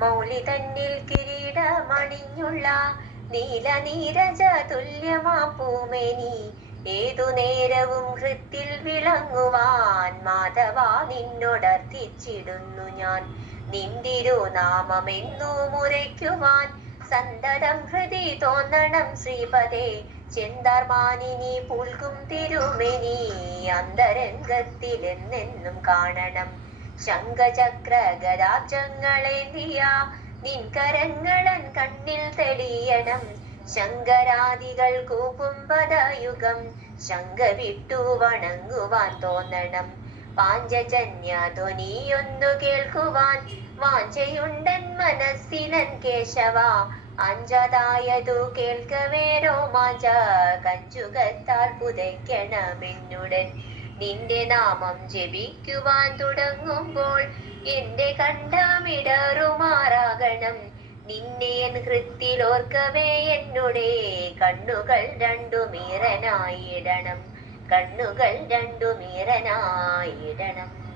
മൗലി തന്നിൽ കിരീടമണിഞ്ഞുള്ള നീല നീരജ തുല്യമാ പൂമേനി ഏതു നേരവും ഹൃത്തിൽ വിളങ്ങുവാൻ മാധവ നിന്നോടർത്ഥിച്ചിടുന്നു ഞാൻ. നിന്തിരുനാമമെന്നു മുരയ്ക്കുവാൻ സന്തതം ഹൃദി തോന്നണം ശ്രീപദേ. ചെന്താർമാനിനി പൂൽക്കും തിരുമെനി അന്തരംഗത്തിലെന്നെന്നും കാണണം. ശംഖചക്ര ഗദാബ്ജങ്ങളേന്തിയ നിൻകരങ്ങളൻ കണ്ണിൽ തെളിയണം. ശങ്കരാദികൾ കൂപ്പും പദയുഗം ശങ്ക വിട്ടു വണങ്ങുവാൻ തോന്നണം. പാഞ്ചജന്യ ധ്വനിയൊന്നു കേൾക്കുവാൻ വാഞ്ചയുണ്ടൻ മനസ്സിലൻ കേശവ. അഞ്ചതായതു കേൾക്കവേ രോമാഞ്ച കഞ്ചുകത്താൽ പുതയ്ക്കണമെന്നുടൻ. നിന്റെ നാമം ജപിക്കുവാൻ തുടങ്ങുമ്പോൾ എന്റെ കണ്ഠമിടറുമാറാകണം. നിന്നെ എൻ ഹൃത്തിലോർക്കവേ എന്നുടെ കണ്ണുകൾ രണ്ടുമീറനായിടണം. കണ്ണുകൾ രണ്ടുമീറനായിടണം.